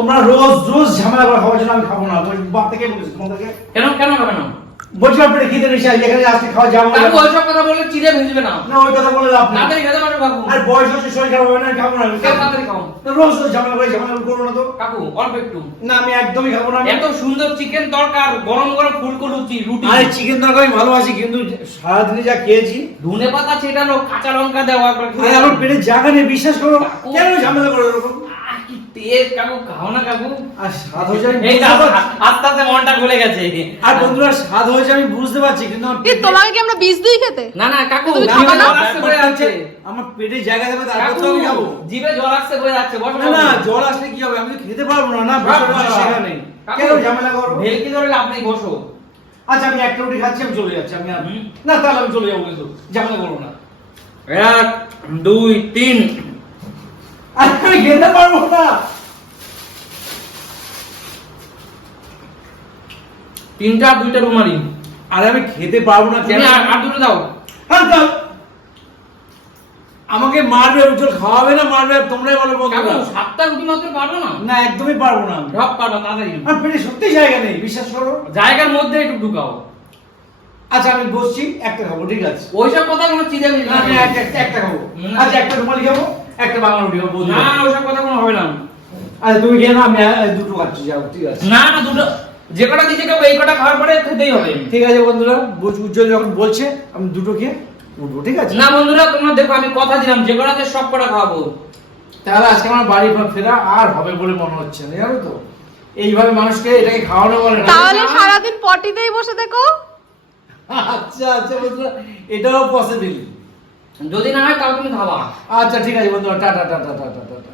তোমরা রোজ রোজ ঝামেলা করে খাওয়ার জন্য আমি খাব না। বল- বাপ থেকে বলেছি তোমাদেরকে কেন কেন খাবে না? বলছিলাম পেটে খিদে এখানে আজকে খাওয়া যাব না। কাকু ওইসব কথা বললে চিড়ে ভেজবে না না ওই কথা বলে লাভ তাড়াতাড়ি খেতে পারো কাকু আর বয়স হচ্ছে শরীর খারাপ হবে না খাব না। তাড়াতাড়ি খাও? না, রোজ রোজ ঝামেলা করে ঝামেলা করব না তো। কাকু অল্প একটু। না আমি একদমই খাব না আমি- এত সুন্দর চিকেন তরকার গরম গরম ফুলকো লুচি রুটি। আরে চিকেন তরকারি ভালোবাসি কিন্তু সারাদিনে যা খেয়েছি ধনে পাতা ছেটানো কাঁচা লঙ্কা দেওয়া একবার আরে আমার পেটে জায়গা নেই বিশ্বাস করো। কেন ঝামেলা করে এরকম? কি কাকু খাও না কাকু? আর স্বাদ হয়েছে আমি এই আস্তে আস্তে মনটা গলে গেছে। আর বন্ধুরা স্বাদ হয়েছে আমি বুঝতে পারছি কিন্তু আমার তোমাকে কি আমরা বিষ দিই খেতে? না না কাকু তুমি খাবা না, যাচ্ছে। আমার পেটে জায়গা দেবে তারপর তো আমি খাব। জিভে জল আসতে বয়ে যাচ্ছে বসো না না জল আসলে কি হবে? আমি তো খেতে পারব না না সেখানে কেন ঝামেলা করো? ভেলকি ধরে লাভ নেই বসো। আচ্ছা আমি একটা রুটি খাচ্ছি আমি চলে যাচ্ছি আমি না তাহলে আমি চলে যাব কিন্তু ঝামেলা করব না। এক দুই তিন। আমি খেতে পারব না। তিনটা আর দুইটা রুমালি আর আমি খেতে পারব না তুমি আর আর দুটো দাও। আর দাও। আমাকে মারবে উজ্জ্বল খাওয়াবে না মারবে তোমরাই বলো বন্ধুরা সাতটা রুটি মাত্র পারবে না? না একদমই পারব না। সব পারবে তাড়াতাড়ি। আমার পেটে সত্যি জায়গা নেই বিশ্বাস করো। জায়গার মধ্যে একটু ঢুকাও। আচ্ছা আমি বসছি একটা খাব ঠিক আছে? ওইসব কথা কোনো চিন্তা নেই আমি একটা একটা- একটা খাব আচ্ছা একটা রুমালি খাব একটা বাংলা রুটি খাব বলছি। না ওইসব কথা কোনো হবে না। আচ্ছা তুমি খেয়ে না আমি দুটো খাচ্ছি যাও ঠিক আছে। না না দুটো যে কটা দিচ্ছে কেউ এই কটা খাওয়ার পরে খেতেই হবে। ঠিক আছে বন্ধুরা বুঝ- উজ্জ্বল যখন বলছে আমি দুটো খেয়ে উঠবো ঠিক আছে? না বন্ধুরা তোমরা দেখো আমি কথা দিলাম যে কটাতে সব কটা খাওয়াবো। তাহলে আজকে আমার বাড়ি ফেরা আর হবে বলে মনে হচ্ছে না জানো তো? এইভাবে মানুষকে এটাকে খাওয়ানো বলে না। তাহলে সারাদিন পটিতেই বসে দেখো আচ্ছা আচ্ছা বন্ধুরা এটাও পসিবল যদি না হয় তাহলে তুমি ভাবা। আচ্ছা ঠিক আছে বন্ধুরা টাটা টাটা টাটা টাটা